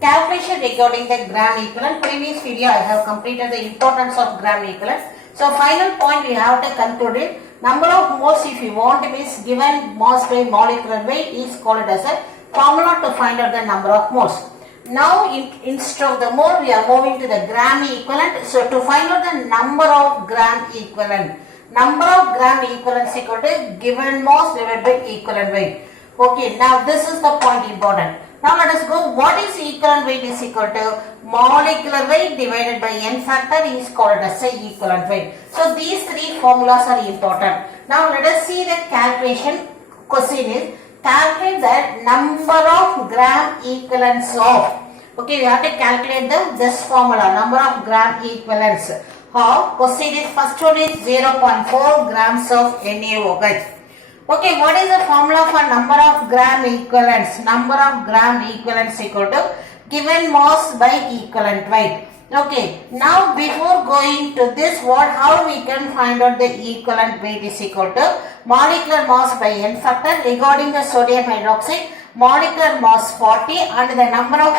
calculation regarding the gram equivalent. Previous video I have completed the importance of gram equivalent. So final point we have to conclude it. Number of moles if you want is given mass by molecular weight is called as a formula to find out the number of moles. Now instead of the mole we are moving to the gram equivalent. So to find out the number of gram equivalent. Number of gram equivalent is equal to given mass divided by equivalent weight. Okay, now this is the point important. Now let us go. What is equivalent weight is equal to molecular weight divided by n factor is called as a equivalent weight. So these three formulas are important. Now let us see the calculation. Question is calculate the number of gram equivalents of. Okay, we have to calculate this formula number of gram equivalents. How? Question is first one is 0.4 grams of NaOH. Okay, what is the formula for number of gram equivalents? Number of gram equivalents equal to given mass by equivalent weight. Okay, now before going to this, how we can find out the equivalent weight is equal to molecular mass by n factor. Regarding the sodium hydroxide, molecular mass 40 and the number of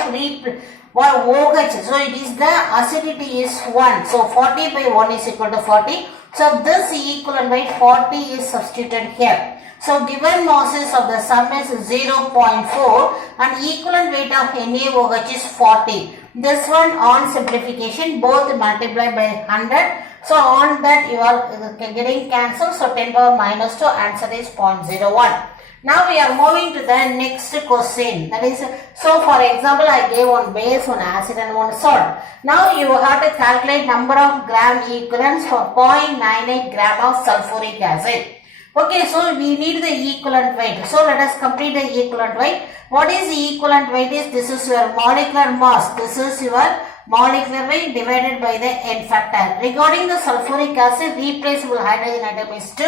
OH. So it is the acidity is 1. So 40 by 1 is equal to 40. So this equivalent weight 40 is substituted here. So given masses of the sum is 0.4 and equivalent weight of NaOH is 40. This one on simplification both multiply by 100. So on that you are getting cancelled. So 10 power minus 2 answer is 0.01. Now we are moving to the next question. That is, so for example I gave one base, one acid and one salt. Now you have to calculate number of gram equivalents for 0.98 gram of sulfuric acid. Okay, so we need the equivalent weight. So let us complete the equivalent weight. What is the equivalent weight is, this is your molecular mass. This is your molecular weight divided by the n factor. Regarding the sulfuric acid, replaceable hydrogen atom is 2.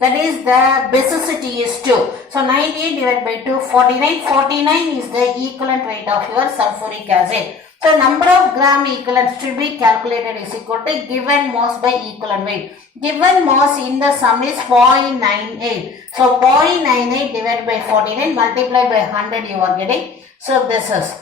That is the basicity is 2. So 98 divided by 2, 49. 49 is the equivalent weight of your sulfuric acid. So number of gram equivalent should be calculated is equal to given mass by equivalent weight. Given mass in the sum is 0.98. So 0.98 divided by 49 multiplied by 100 you are getting. So this is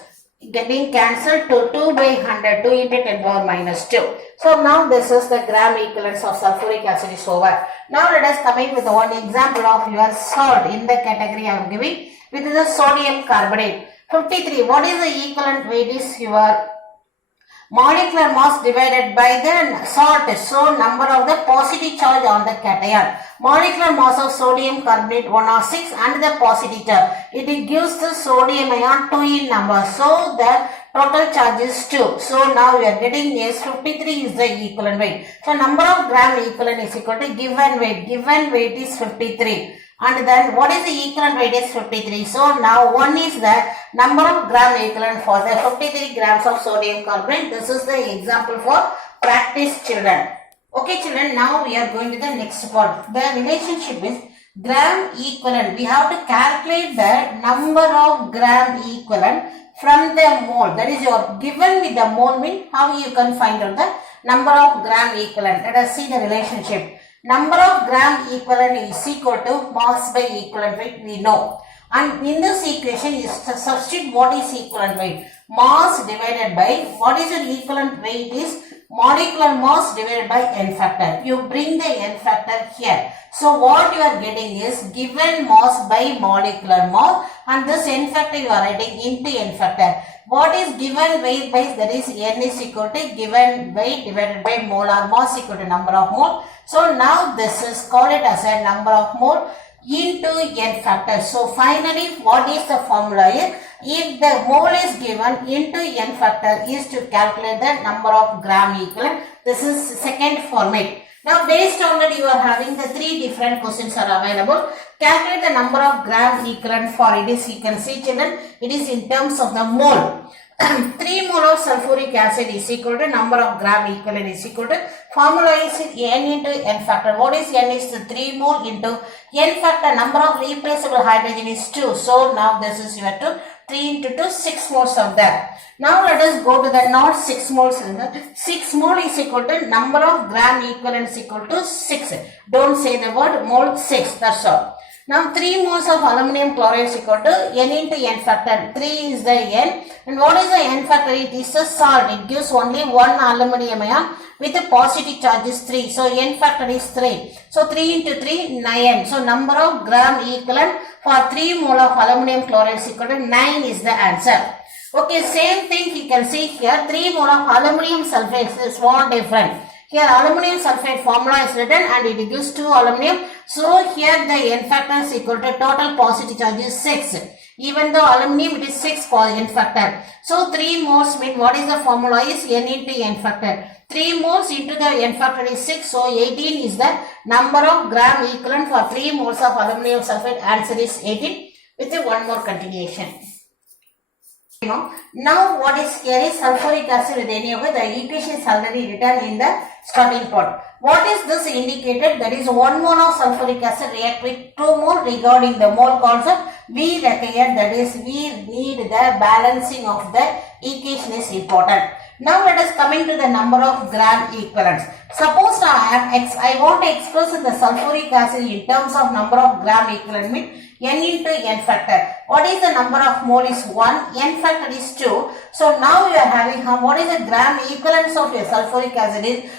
getting cancelled to 2 by 100, 2 into 10 power minus 2. So now this is the gram equivalence of sulfuric acid is over. Now let us come in with one example of your salt in the category I am giving with the sodium carbonate. 53. What is the equivalent weight is your molecular mass divided by the salt. So number of the positive charge on the cation. Molecular mass of sodium carbonate 106 and the positive charge. It gives the sodium ion 2 in number. So the total charge is 2. So now we are getting is 53 is the equivalent weight. So number of gram equivalent is equal to given weight. Given weight is 53. And then what is the equivalent weight is 53. So now one is the number of gram equivalent for the 53 grams of sodium carbonate. This is the example for practice children. Okay children, now we are going to the next part. The relationship is gram equivalent. We have to calculate the number of gram equivalent from the mole. That is your given with the mole mean how you can find out the number of gram equivalent. Let us see the relationship. Number of gram equivalent is equal to mass by equivalent weight we know. And in this equation you substitute what is equivalent weight. Mass divided by what is your equivalent weight is molecular mass divided by n factor. You bring the n factor here. So what you are getting is given mass by molecular mass and this n factor you are writing into n factor. What is given weight by, that is n is equal to given weight divided by molar mass equal to number of mole. So now this is called it as a number of mole into n factor. So finally what is the formula is, if the mole is given into n factor is to calculate the number of gram equivalent. This is second format. Now based on that you are having the three different questions are available. Calculate the number of gram equivalent for it is, you can see children, it is in terms of the mole. 3 mole of sulfuric acid is equal to number of gram equivalent is equal to formula is n into n factor. What is n is 3 mole into n factor. Number of replaceable hydrogen is 2. So now this is your 2. 3 into 2, 6 moles of that. Now let us go to the not 6 moles. 6 mole is equal to number of gram equivalent is equal to 6. Don't say the word mole 6. That's all. Now 3 moles of aluminum chloride is equal to N into N factor. 3 is the N. And what is the N factor? It is a salt. It gives only one aluminum ion with a positive charge is 3. So N factor is 3. So 3 into 3, 9. So number of gram equivalent for 3 mole of aluminum chloride is equal to 9 is the answer. Okay, same thing you can see here. 3 mole of aluminum sulfate is one different. Here aluminum sulfate formula is written and it gives 2 aluminum. So here the N factor is equal to total positive charge is 6. Even though aluminum it is 6 for N factor. So 3 moles mean what is the formula is N into N factor. 3 moles into the N factor is 6. So 18 is the number of gram equivalent for 3 moles of aluminum sulfate. Answer is 18 with a one more continuation. Now what is here is sulfuric acid with any of the equation is already written in the starting point. What is this indicated? That is 1 mole of sulfuric acid react with 2 mole. Regarding the mole concept, we require, that is we need the balancing of the equation is important. Now let us come into the number of gram equivalents. Suppose I want to express the sulfuric acid in terms of number of gram equivalent mean N into N factor. What is the number of mole is 1, N factor is 2. So now you are having what is the gram equivalence of your sulfuric acid is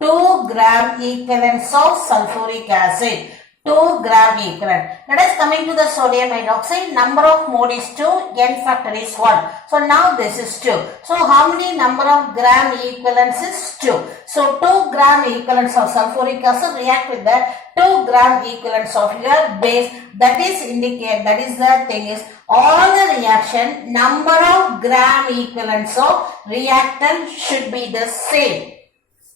2 gram equivalents of sulfuric acid. 2 gram equivalent. Let us come into the sodium hydroxide. Number of mole is 2, N factor is 1. So now this is 2. So how many number of gram equivalents is 2? So 2 gram equivalents of sulfuric acid react with the 2 gram equivalents of your base. That is indicate, that is the thing is all the reaction number of gram equivalents of reactant should be the same.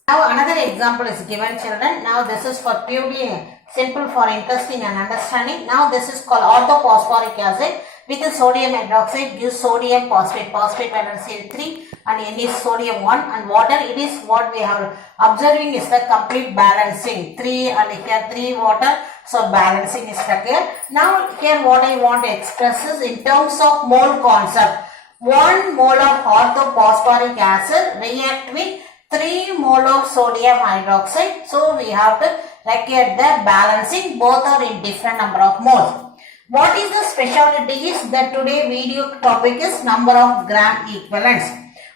Now another example is given, children. Now this is for purely simple for interesting and understanding. Now this is called orthophosphoric acid with the sodium hydroxide gives sodium phosphate. Phosphate valence 3 and N is sodium 1 and water. It is what we have observing is the complete balancing. 3 and here 3 water. So balancing is here. Now here what I want to express is in terms of mole concept. 1 mole of orthophosphoric acid react with 3 mole of sodium hydroxide. So we have to record the balancing. Both are in different number of moles. What is the specialty is that today video topic is number of gram equivalents.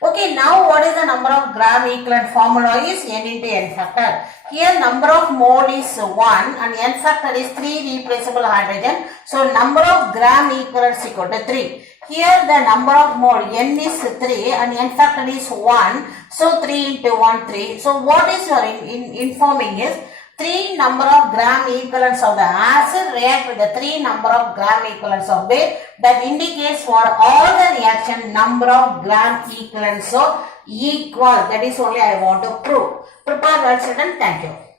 Okay, now what is the number of gram equivalent formula is N into N factor. Here number of mole is 1 and N factor is 3 replaceable hydrogen. So number of gram equivalents equal to 3. Here the number of mole N is 3 and N factor is 1. So 3 into 1 3. So what is your informing is 3 number of gram equivalents of the acid react with the 3 number of gram equivalents of base. That indicates for all the reaction number of gram equivalents of equal. That is only I want to prove. Prepare well children. Thank you.